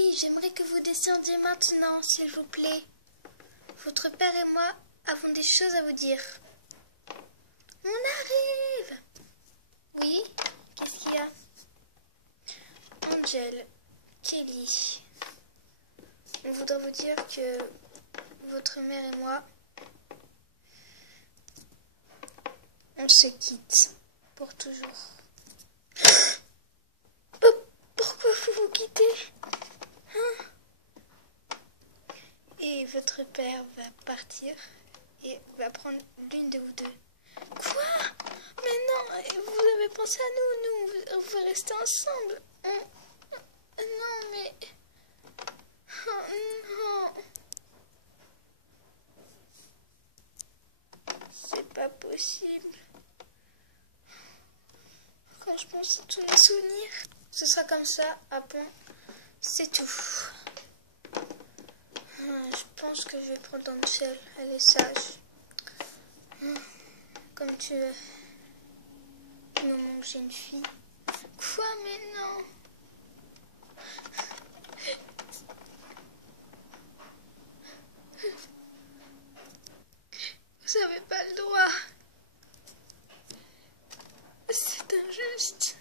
Oui, j'aimerais que vous descendiez maintenant, s'il vous plaît. Votre père et moi avons des choses à vous dire. On arrive! Oui, qu'est-ce qu'il y a? Angel, Kelly, on voudrait vous dire que votre mère et moi, on se quitte pour toujours. Pourquoi vous vous quittez? Hein? Et votre père va partir et va prendre l'une de vous deux. Quoi? Mais non, vous avez pensé à nous, on veut rester ensemble. Non, mais... Oh, non. C'est pas possible. Quand je pense à tous mes souvenirs, ce sera comme ça, à bon, c'est tout. Je pense que je vais prendre Angel, elle est sage. Comme tu veux. Du moment que j'ai une fille. Quoi? Mais non. Vous n'avez pas le droit. C'est injuste.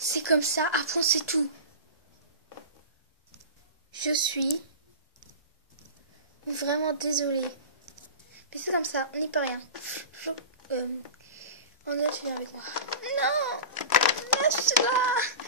C'est comme ça, après c'est tout. Je suis vraiment désolée. Mais c'est comme ça, on n'y peut rien. On tu viens avec moi. Non, lâche-la.